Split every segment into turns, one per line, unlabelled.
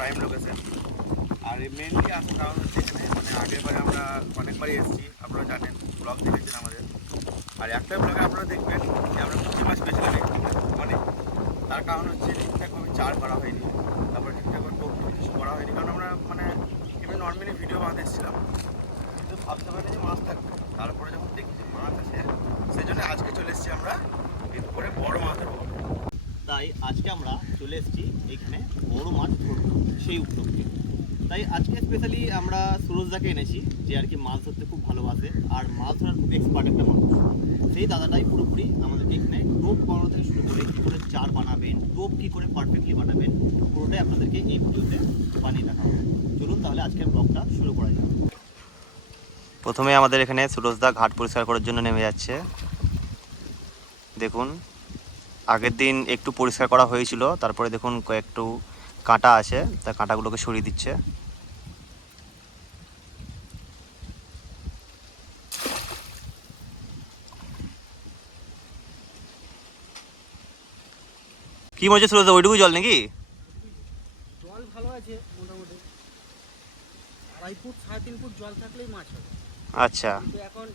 Prime location আর mainly আসার কারণ হচ্ছে এখানে মানে আগেরবারে আমরা অনেকবারই এসেছি, আপনারা জানেন ব্লগ দেখেছেন আমাদের। আর একটা ব্লগে আপনারা দেখবেন যে আমরা পুঁটি মাছ পেয়েছিলাম মানে তার কারণ হচ্ছে ঠিকঠাকভাবে চার করা হয়নি তারপরে ঠিকঠাকভাবে টোপ কিছু করা হয়নি কারণ আমরা মানে এমনি নর্মালি ভিডিও বানাতে এসেছিলাম কিন্তু ভাবতে পারিনি যে মাছ থাকবে তারপরে যখন দেখি যে মাছ আছে সেই জন্য আজকে চলে এসেছি আমরা একটু করে বড় মাছ ধরবো
তাই আজকে আমরা চলে এসেছি এখানে বড় মাছ ধরবো সেই উপলক্ষে তাই আজকে স্পেশালি আমরা সুরজদাকে এনেছি, যে আর কি মাছ ধরতে খুব ভালোবাসে, আর মাছ ধরার খুব এক্সপার্ট একটা মানুষ। সেই দাদাটাই পুরোপুরি আমাদেরকে এখানে টোপ বানানো থেকে শুরু করে কী করে চার বানাবেন, টোপ কী করে পারফেক্টলি বানাবেন, পুরোটাই আপনাদেরকে এই ভিডিওতে বানিয়ে দেখাবো। চলুন তাহলে আজকের ব্লগটা শুরু করা যাক। প্রথমে আমাদের এখানে সুরজদা ঘাট পরিষ্কার করার জন্য নেমে যাচ্ছে। দেখুন আগের দিন একটু পরিষ্কার করা হয়েছিল তারপরে দেখুন কয়েকটু কাঁটা আছে তা কাঁটাগুলোকে সরিয়ে দিচ্ছে। কি মজা সুরজ ওইটুকু জল নাকি?
জল ভালো আছে মোটামুটি। আড়াই ফুট সাড়ে তিন ফুট জল থাকলেই মাছ হবে
আচ্ছা।
এখন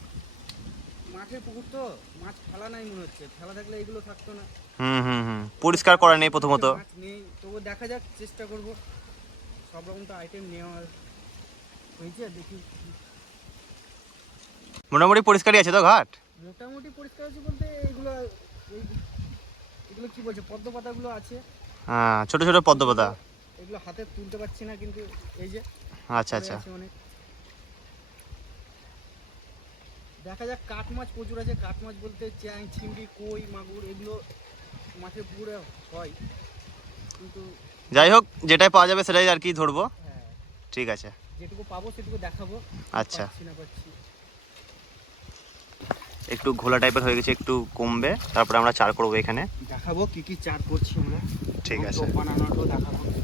মাঠের পুকুর তো মাছ ফেলা নাই মনে হচ্ছে। ফেলা থাকলে এগুলো থাকতো না।
হুম হুম হুম। পরিষ্কার করা নেই প্রথমত।
মাছ নেই তবু দেখা যাক চেষ্টা করব। সব রকম তো আইটেম নেওয়া হয়েছে দেখি।
মোটামুটি পরিষ্কারই আছে তো ঘাট?
মোটামুটি পরিষ্কার আছে বলতে এইগুলো এই এগুলো কি বলছে পদ্ম পাতাগুলো আছে।
হ্যাঁ ছোট ছোট পদ্মপাতা
এগুলো হাতে তুলতে পারছি না কিন্তু এই যে
আচ্ছা আচ্ছা।
অনেক। দেখা যাক কাঠ মাছ প্রচুর আছে কাঠ মাছ বলতে চ্যাং চিংড়ি কই মাগুর এগুলো মাছের পুকুরে হয়। কিন্তু
যাই হোক যেটাই পাওয়া যাবে সেটাই আর কি ধরবো।
হ্যাঁ।
ঠিক আছে।
যেটুকু পাবো সেটুকু দেখাবো।
আচ্ছা। একটু ঘোলা টাইপের হয়ে গেছে একটু কমবে। তারপরে আমরা চার করব এখানে।
দেখাবো কি কি চার করছি আমরা।
ঠিক আছে।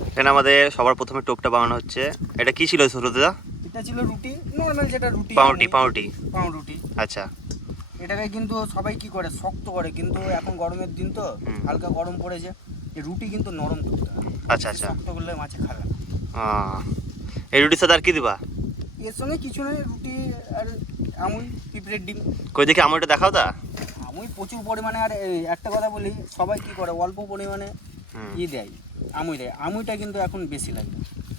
এখানে আমাদের সবার প্রথমে টোপটা বানানো হচ্ছে। এটা কি ছিল সুরতদা
এটা ছিল রুটি নর্মাল যেটা রুটি
পাউরুটি পাউরুটি।
পাউরুটি।
আচ্ছা।
এটাকে কিন্তু সবাই কি করে? শক্ত করে। কিন্তু এখন গরমের দিন তো হালকা গরম পড়েছে। এই রুটি কিন্তু নরম করতে হয়।
আচ্ছা আচ্ছা।
শক্ত করলে মাছে খাবে না।
এই রুটির সাথে আর কি দিবা?
এর সঙ্গে কিছু নেই রুটি আর আমুই পিঁপড়ের ডিম।
কই দেখি আমার এটা দেখাও তা।
আমুই প্রচুর পরিমাণে আর একটা কথা বলি সবাই কি করে? অল্প পরিমাণে ই দেয় আমুই দেয়। আমুইটা কিন্তু এখন বেশি লাগে।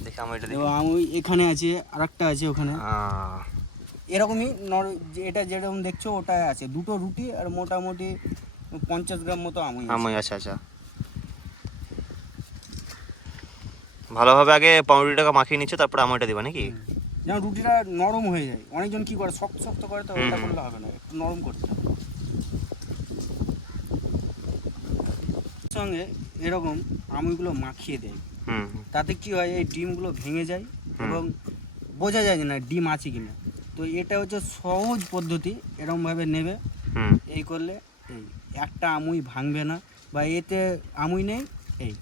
দেখি আমুইটা দেখি।
আমুই এখানে আছে আর একটা আছে ওখানে।
আহ,
এরকমই নর যে এটা যেরকম দেখছ ওটাই আছে। দুটো রুটি আর মোটামুটি পঞ্চাশ গ্রাম মতো আমুই আছে।
আমি আচ্ছা আচ্ছা। ভালোভাবে আগে পাউরুটিটাকে মাখিয়ে নিচ্ছে তারপরে আমার এটা দিবা নাকি?
যেমন রুটিটা নরম হয়ে যায়। অনেকজন কি করে শক্ত শক্ত করে তো ওটা করলে হবে না একটু নরম করতে হবে। সঙ্গে এরকম আমুইগুলো মাখিয়ে দেয়। তাতে কি হয় এই ডিমগুলো ভেঙে যায় এবং বোঝা যায় যে না ডিম আছে কিনা। তো এটা হচ্ছে সহজ পদ্ধতি এরকমভাবে নেবে এই করলে এই একটা আমুই ভাঙবে না বা এতে আমুই নেই এই।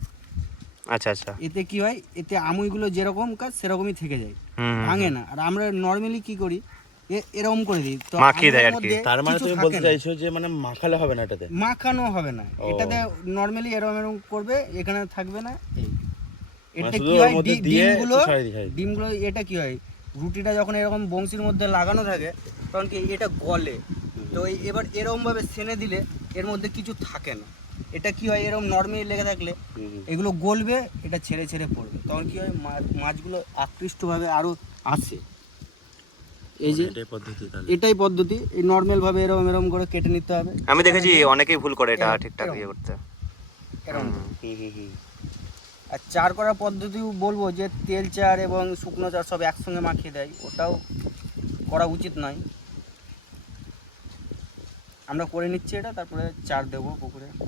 আচ্ছা আচ্ছা।
এতে কি হয় এতে আমুইগুলো যেরকম কাজ সেরকমই থেকে যায়। ভাঙে না। আর আমরা নর্মালি কি করি এ- এরকম করে দিই। তো
মাখিয়ে দেয় আর কি।
তার মানে তুমি বলতে চাইছো যে মানে মাখালে হবে না এটাতে?
মাখানো হবে না। এটাতে নর্মালি এরকম এরকম করবে এখানে থাকবে না এই। এটা
মানে
কি হয় ডিমগুলো। ডিমগুলো এটা কি হয় রুটিটা যখন এরকম বংশীর মধ্যে লাগানো থাকে তখন কি এটা গলে? তো এবার এরকম ভাবে সেনে দিলে এর মধ্যে কিছু থাকে না। এটা কি হয় এরকম নর্মালি লেগে থাকলে এগুলো গলবে এটা ছেড়ে ছেড়ে পড়বে। তখন কি হয় মাছগুলো আকৃষ্টভাবে আরও আসে। এই যে
এটাই পদ্ধতি
এটাই পদ্ধতি এই নর্মাল ভাবে এরকম এরকম করে কেটে নিতে হবে।
আমি দেখেছি অনেকেই ভুল করে এটা ঠিকঠাক ইয়ে করতে।
এরকম
হুম,
হুম।
আর চার করার পদ্ধতিও বলব যে তেল চার এবং শুকনো চার সব একসঙ্গে মাখিয়ে দেয়, ওটাও করা উচিত নয়। আমরা করে নিচ্ছি এটা, তারপরে চার দেবো পুকুরে।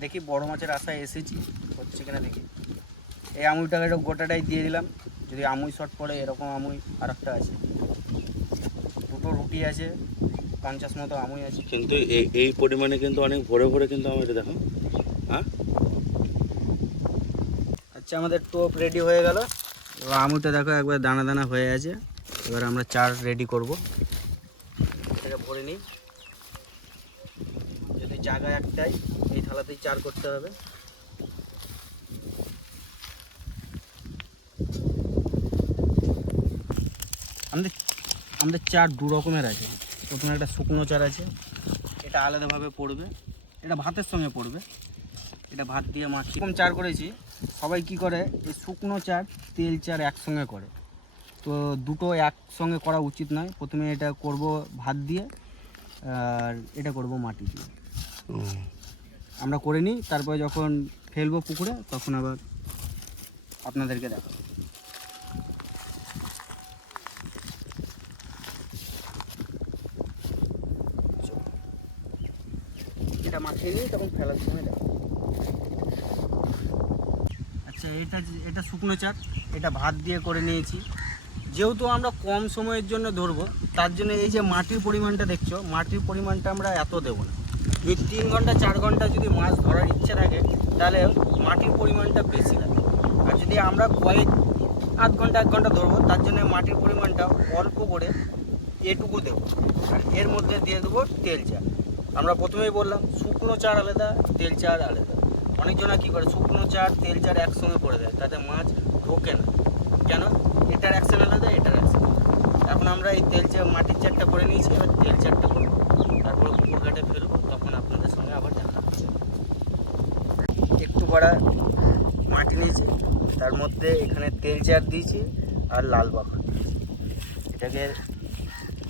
দেখি বড় মাছের আশায় এসেছি, হচ্ছে কিনা দেখি। এই আমুইটাকে একটা গোটাটাই দিয়ে দিলাম, যদি আমুই শট পড়ে, এরকম আমুই আর একটা আছে। দুটো রুটি আছে, পঞ্চাশ মতো আমুই আছে।
কিন্তু এই- এই পরিমাণে কিন্তু অনেক ভরে ভরে কিন্তু আমার এটা দেখো।
হচ্ছে আমাদের টোপ রেডি হয়ে গেল। এবার আমুটা দেখো একবার দানা দানা হয়ে আছে এবার আমরা চার রেডি করব। এটাকে ভরে নিই। যদি জায়গা একটাই, এই থালাতেই চার করতে হবে। আমাদের আমাদের চার দু রকমের আছে। প্রথমে একটা শুকনো চার আছে। এটা আলাদাভাবে পড়বে। এটা ভাতের সঙ্গে পড়বে। এটা ভাত দিয়ে মাছ কম চার করেছি। সবাই কি করে? এই শুকনো চার তেল চার একসঙ্গে করে। তো দুটো একসঙ্গে করা উচিত নয়। প্রথমে এটা করব ভাত দিয়ে আর এটা করব মাটি দিয়ে। আমরা করে নিই তারপরে যখন ফেলব পুকুরে তখন আবার আপনাদেরকে দেখাবো। এটা মাখিয়ে নিই তখন ফেলার সময় দেখো আচ্ছা এটা এটা শুকনো চাট, এটা ভাত দিয়ে করে নিয়েছি। যেহেতু আমরা কম সময়ের জন্য ধরবো, তার জন্য এই যে মাটির পরিমাণটা দেখছ, মাটির পরিমাণটা আমরা এত দেবো না। দুই তিন ঘণ্টা, চার ঘণ্টা যদি মাছ ধরার ইচ্ছে থাকে, তাহলে মাটির পরিমাণটা বেশি লাগে। আর যদি আমরা কয়েক আধ ঘণ্টা, এক ঘণ্টা ধরবো, তার জন্য মাটির পরিমাণটা অল্প করে এটুকু দেবো। আর এর মধ্যে দিয়ে দেবো তেল চা আমরা প্রথমেই বললাম, শুকনো চার আলাদা, তেল চার আলাদা। অনেকজনা কী করে, শুকনো চার তেল চার একসঙ্গে করে দেয়, তাতে মাছ ঢোকে না। কেন? এটার অ্যাকশন আলাদা, এটার অ্যাকশন এখন আমরা এই তেল চা মাটির চারটা করে নিয়েছি, এবার তেল চারটা করব। তারপরে পুকুর ঘাটে ফেলব, তখন আপনাদের সঙ্গে আবার দেখা। একটু বড়া মাটি নিয়েছি, তার মধ্যে এখানে তেল চার দিয়েছি আর লাল বাকর এটাকে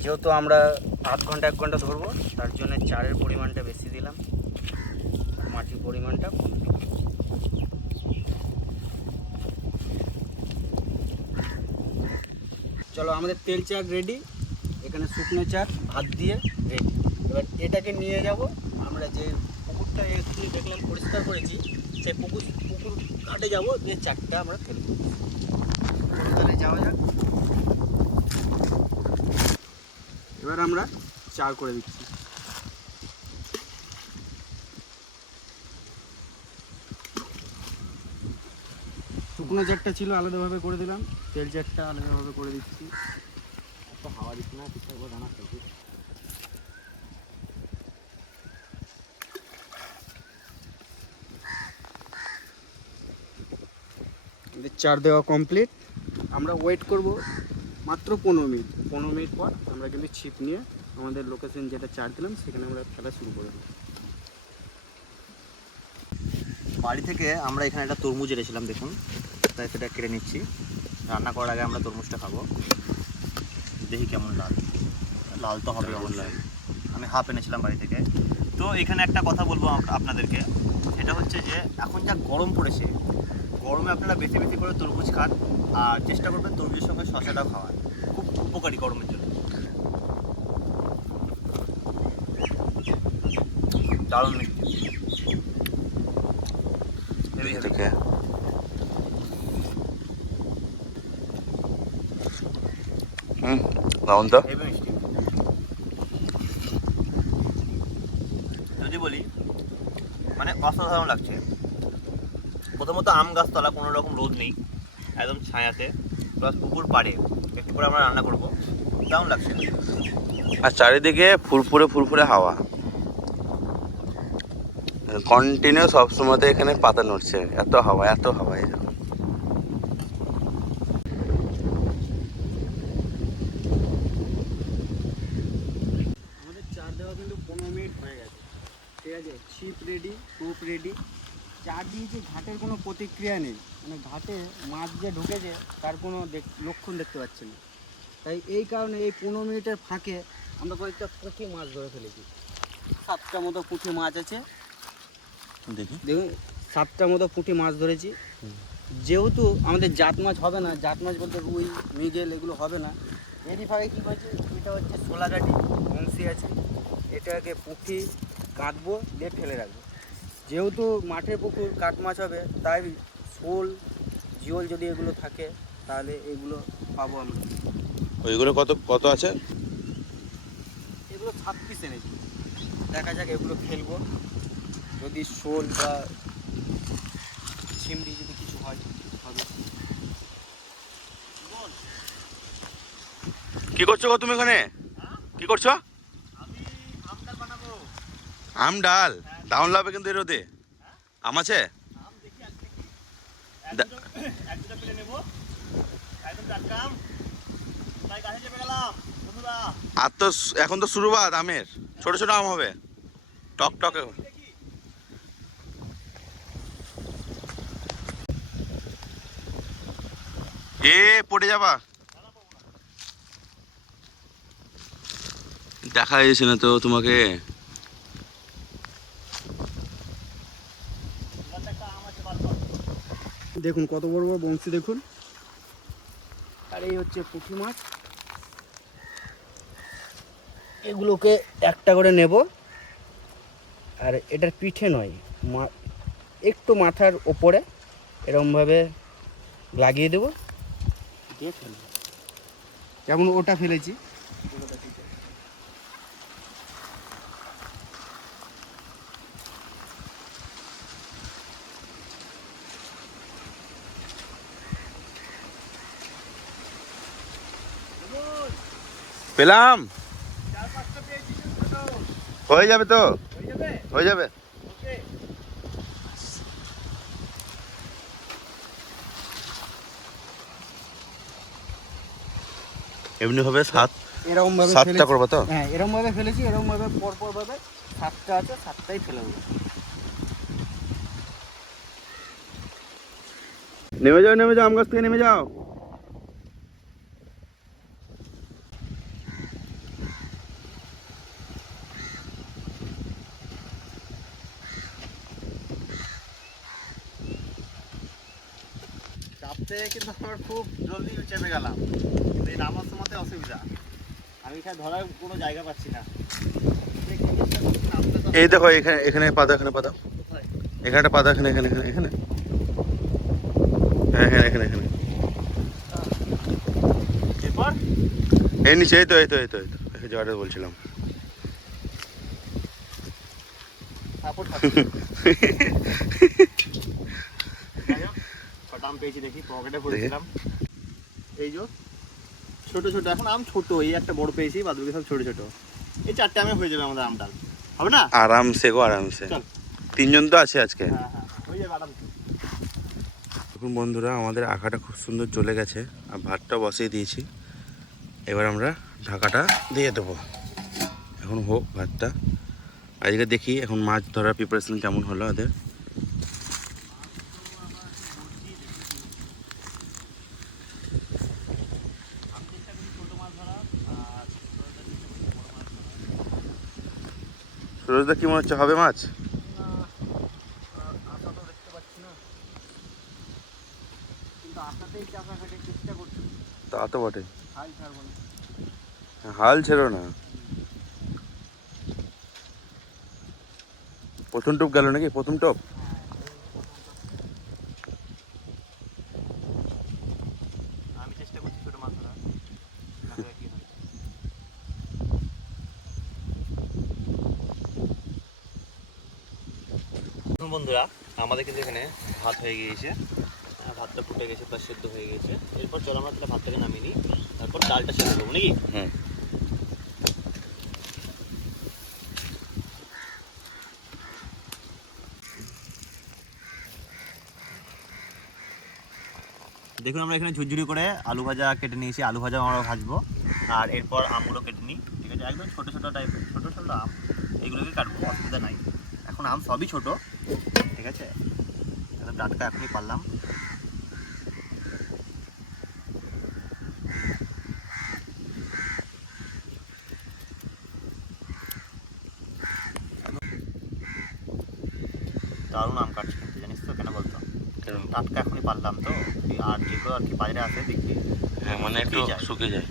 যেহেতু আমরা আধ ঘণ্টা, এক ঘণ্টা ধরবো, তার জন্য চারের পরিমাণটা বেশি দিলাম। মাটির পরিমাণটা কম চলো, আমাদের তেল চার রেডি এখানে শুকনো চার ভাত দিয়ে রেডি এবার এটাকে নিয়ে যাব। আমরা যে পুকুরটা একটু দেখলাম, পরিষ্কার করেছি, সেই পুকুর পুকুর ঘাটে যাব, দিয়ে চারটা আমরা ফেলব তাহলে যাওয়া যাক। এবার আমরা চার করে দিচ্ছি। শুকনো চারটা ছিল, আলাদাভাবে করে দিলাম। তেল চারটা আলাদাভাবে করে দিচ্ছি। এত হাওয়া দিচ্ছে না ঠিকঠাক করে রান্না করছি চার দেওয়া কমপ্লিট আমরা ওয়েট করব মাত্র পনেরো মিনিট। পনেরো মিনিট পর আমরা কিন্তু ছিপ নিয়ে আমাদের লোকেশন যেটা চার দিলাম, সেখানে আমরা খেলা শুরু করে দেবো।
বাড়ি থেকে আমরা এখানে একটা তরমুজ এনেছিলাম, দেখুন। তাই সেটা কেটে নিচ্ছি। রান্না করার আগে আমরা তরমুজটা খাব। দেখি কেমন লাল। লাল তো হবে অবশ্যই। আমি হাফ এনেছিলাম বাড়ি থেকে। তো এখানে একটা কথা বলব আপ- আপনাদেরকে। সেটা হচ্ছে যে এখন যা গরম পড়েছে গরমে আপনারা বেশি বেশি করে তরমুজ খান আর চেষ্টা করবেন তরমুজের সঙ্গে শশাটাও খাওয়ার। খুব উপকারী গরমের জন্য। দারুণ মিষ্টি।
রাউন্ড তো
হেভি মিষ্টি যদি বলি মানে অসাধারণ লাগছে। প্রথমত আম গাছতলা কোনো রকম রোদ নেই একদম ছায়াতে। প্লাস পুকুর পাড়ে একটু পরে আমরা রান্না করব। কেমন লাগছে।
আর চারিদিকে ফুরফুরে ফুরফুরে হাওয়া। কন্টিনিউ সবসময়তে এখানে পাতা নড়ছে। এত হাওয়া এত হাওয়া এই দেখো।
আমাদের চার দেওয়া কিন্তু পনেরো মিনিট হয়ে গেছে ঠিক আছে ছিপ রেডি টোপ রেডি চার দিয়েছি ঘাটের কোনো প্রতিক্রিয়া নেই। মানে ঘাটে মাছ যে ঢুকেছে তার কোনো লক্ষণ দেখতে পাচ্ছি না। তাই এই কারণে এই পনেরো মিনিটের ফাঁকে আমরা কয়েকটা পুঁটি মাছ ধরে ফেলেছি। সাতটা মতো পুঁটি মাছ আছে।
দেখি।
দেখুন সাতটা মতো পুঁটি মাছ ধরেছি। যেহেতু আমাদের জাত মাছ হবে না জাত মাছ বলতে রুই মৃগেল এগুলো হবে না। এরই ফাঁকে কী হয়েছে এটা হচ্ছে সোলাগাটি বংশী আছে। এটাকে পুঁটি কাটবো দিয়ে ফেলে রাখব। যেহেতু মাঠে পুকুর কাঠ মাছ হবে তাই শোল জিওল যদি এগুলো থাকে তাহলে এগুলো পাবো আমরা।
ওইগুলো কত কত আছে?
এগুলো পিস এনেছি। দেখা যাক এগুলো খেলব। যদি শোল বা চিমড়ি যদি কিছু হয় হবে।
কি করছ গো তুমি এখানে? কি করছ?
আম
ডাল? দাউন লাভে কিন্তু এর রোদে। আম আছে? আর তো এখন তো শুরুবাত আমের। ছোট ছোট আম হবে। টক টক এখন। এ পড়ে যাবা। দেখা যাচ্ছে না তো তোমাকে
এখানটা একটা আম আছে বার কর।
দেখুন কত বড় বড় বংশী দেখুন। আর এই হচ্ছে পুঁটি মাছ। এগুলোকে একটা করে নেব। আর এটার পিঠে নয় মা- একটু মাথার ওপরে এরকমভাবে লাগিয়ে দেবো। দিয়ে ফেলব যেমন ওটা ফেলেছি।
পেলাম। হয়ে যাবে তো? হয়ে যাবে? এমনি হবে সাত।
এরকম ভাবে
সাতটা করব তো?
হ্যাঁ এরকম ভাবে ফেলেছি এরকম ভাবে পর পর ভাবে সাতটা আছে সাতটাই ফেলে দেবো।
নেমে যাও নেমে যাও আম গাছ থেকে নেমে যাও।
চাপতে কিন্তু আমার খুব জলদি চেপে গেলাম। কিন্তু এই নামার সময়তে অসুবিধা। আমি এখানে ধরার কোনো জায়গা পাচ্ছি না।
এই দেখো এখানে এখানে পাতা এখানে পাতা। এখানে একটা পাতা এখানে এখানে এখানে এখানে। হ্যাঁ হ্যাঁ এখানে এখানে। এই নিচে এই তো এই তো এই তো এই তো। জায়গাটা বলছিলাম।
সাপোর্ট পেয়েছি দেখি পকেটে ভরেছিলাম। এই যে ছোট ছোট এখন আম ছোট এই একটা বড় পেয়েছি বাদ বাকি সব ছোট ছোট। এই চারটে আমে হয়ে যাবে আমাদের আমটাল হবে না?
আরামসে গো আরামসে। তিনজন তো আছে আজকে।
হ্যাঁ হ্যাঁ হয়ে
দেখুন বন্ধুরা আমাদের আঁকাটা খুব সুন্দর চলে গেছে আর ভাতটা বসিয়ে দিয়েছি। এবার আমরা ঢাকাটা দিয়ে দেবো। এখন হোক ভাতটা। আজকে দেখি এখন মাছ ধরার প্রিপারেশন কেমন হলো ওদের। সুরজদা কি মনে হচ্ছে হবে মাছ?
তো
তা বটে
হাল
ছেড়ো না। প্রথম টপ গেল নাকি? প্রথম টোপ
আমি চেষ্টা করছি ছোট মাছ ধরা দেখা যাক কি হয়। দেখুন বন্ধুরা আমাদের কিন্তু এখানে ভাত হয়ে গিয়েছে। হ্যাঁ, ভাতটা ফুটে গেছে প্লাস সেদ্ধ হয়ে গেছে। এরপর চলো আমরা তাহলে ভাতটাকে নামিয়ে নিই। তারপর ডালটা সেদ্ধ করব নাকি?
হুম
দেখুন আমরা এখানে ঝুরঝুরি করে আলু ভাজা কেটে নিয়েছি। আলু ভাজা আমরা ভাজবো। আর এরপর আমগুলো কেটে নিই। ঠিক আছে? একদম ছোটো ছোটো টাইপের ছোটো ছোটো আম। এগুলোকে কাটবো অসুবিধা নাই। এখন আম সবই ছোট। ঠিক আছে? একদম টাটকা এখনই পারলাম। দারুণ আম কাটছে কিন্তু জানিস তো কেন বলতো? টাটকা এখনই পারলাম তো। আর যেগুলো আর কি বাজারে আসে দেখি
হ্যাঁ মানে একটু
শুকিয়ে যায়।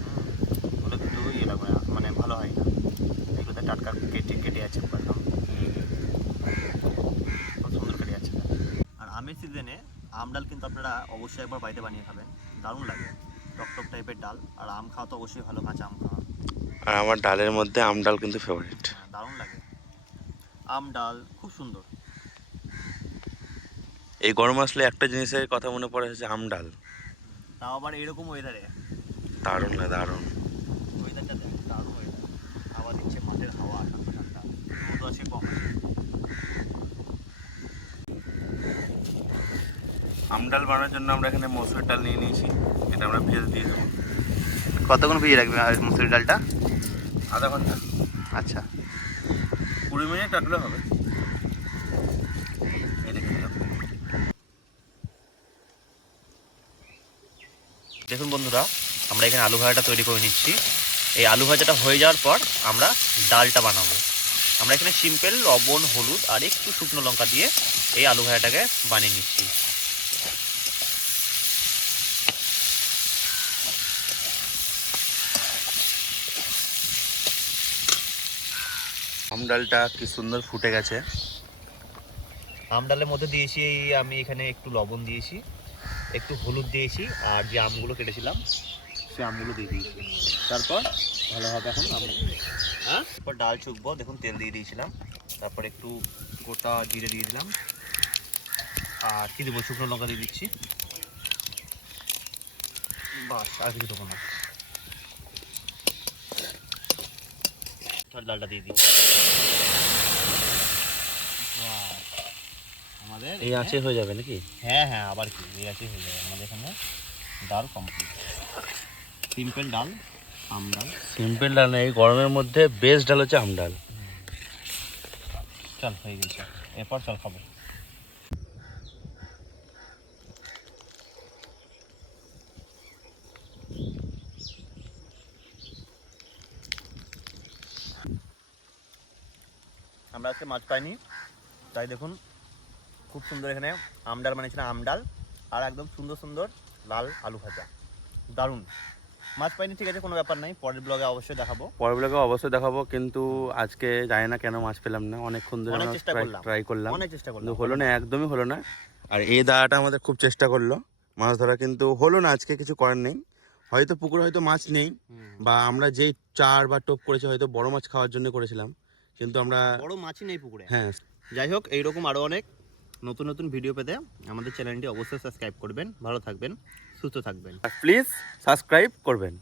ওগুলো কিন্তু ইয়ে লাগবে মানে ভালো হয় না। এগুলোতে টাটকা কেটে কেটে আছে একদম খুব সুন্দর কেটে আছে আর আমের সিজনে আম ডাল কিন্তু আপনারা অবশ্যই একবার বাড়িতে বানিয়ে খাবেন। দারুণ লাগে। টকটক টাইপের ডাল। আর আম খাওয়া তো অবশ্যই ভালো কাঁচা আম খাওয়া।
আর আমার ডালের মধ্যে আম ডাল কিন্তু ফেভারিট
হ্যাঁ, দারুণ লাগে। আম ডাল খুব সুন্দর।
এই গরম আসলে একটা জিনিসের কথা মনে পড়ে হচ্ছে আম ডাল।
তাও আবার এরকম ওয়েদারে
দারুণ না দারুণ।
ওয়েদারটা দেখ দারুণ ওয়েদার আবার দিচ্ছে মাঠের হাওয়া ঠান্ডা ঠান্ডা। রোদ আছে কম
আম ডাল বানানোর জন্য আমরা এখানে মসুর ডাল নিয়ে নিয়েছি। এটা আমরা ভেজে দিয়ে দেবো।
কতক্ষণ ভিজিয়ে রাখবে আর মুসুরি ডালটা?
আধা ঘণ্টা।
আচ্ছা।
কুড়ি মিনিট রাখলে হবে।
দেখুন বন্ধুরা আমরা এখানে আলু ভাজাটা তৈরি করে নিচ্ছি। এই আলু ভাজাটা হয়ে যাওয়ার পর আমরা ডালটা বানাবো। আমরা এখানে সিম্পল লবণ হলুদ আর একটু শুকনো লঙ্কা দিয়ে এই আলু ভাজাটাকে বানিয়ে নিচ্ছি।
আম ডালটা কি সুন্দর ফুটে গেছে।
আম ডালের মধ্যে দিয়েছি আমি এখানে একটু লবণ দিয়েছি একটু হলুদ দিয়েছি আর যে আমগুলো কেটেছিলাম সে আমগুলো দিয়ে দিয়েছি। তারপর ভালো হবে এখন আম। হ্যাঁ? তারপর ডাল চুকবো দেখুন তেল দিয়ে দিয়েছিলাম। তারপর একটু গোটা জিরে দিয়ে দিলাম। আর কি দেবো? শুকনো লঙ্কা দিয়ে দিচ্ছি। বাস আর কিছু দেবো না। ডালটা দিয়ে দিই আমাদের
এই
এখানে-
আঁচে হয়ে যাবে নাকি?
হ্যাঁ হ্যাঁ আবার কি? এই আছে হয়ে যাবে। আমাদের এখানে ডাল কমপ্লিট সিম্পল ডাল আম ডাল।
সিম্পল ডাল এই গরমের মধ্যে বেস্ট ডাল হচ্ছে আম ডাল।
চল হয়ে গেছে। এরপর চল খাব। আমরা আজকে মাছ পাইনি। তাই দেখুন খুব সুন্দর এখানে আমডাল বানিয়েছিলাম আমডাল আর একদম সুন্দর সুন্দর লাল আলু ভাজা। দারুণ। মাছ পাইনি ঠিক আছে কোনো ব্যাপার নাই পরের ব্লগে অবশ্যই দেখাবো।
পরের ব্লগে অবশ্যই দেখাবো কিন্তু আজকে জানি না কেন মাছ পেলাম না অনেকক্ষণ ধরে
চেষ্টা
ট্রাই
করলাম।
ট্রাই করলাম।
অনেক চেষ্টা করলাম।
হলো না একদমই হলো না। আর এই দাদাটা আমাদের খুব চেষ্টা করল মাছ ধরা কিন্তু হলো না আজকে কিছু করার নেই। হয়তো পুকুরে হয়তো মাছ নেই বা আমরা যেই চার বা টোপ করেছি হয়তো বড় মাছ খাওয়ার জন্য করেছিলাম। কিন্তু আমরা
বড় মাছই নেই পুকুরে।
হ্যাঁ।
যাই হোক এইরকম আরও অনেক নতুন নতুন ভিডিও পেতে আমাদের চ্যানেলটি অবশ্যই সাবস্ক্রাইব করবেন ভালো থাকবেন সুস্থ থাকবেন।
প্লিজ সাবস্ক্রাইব করবেন।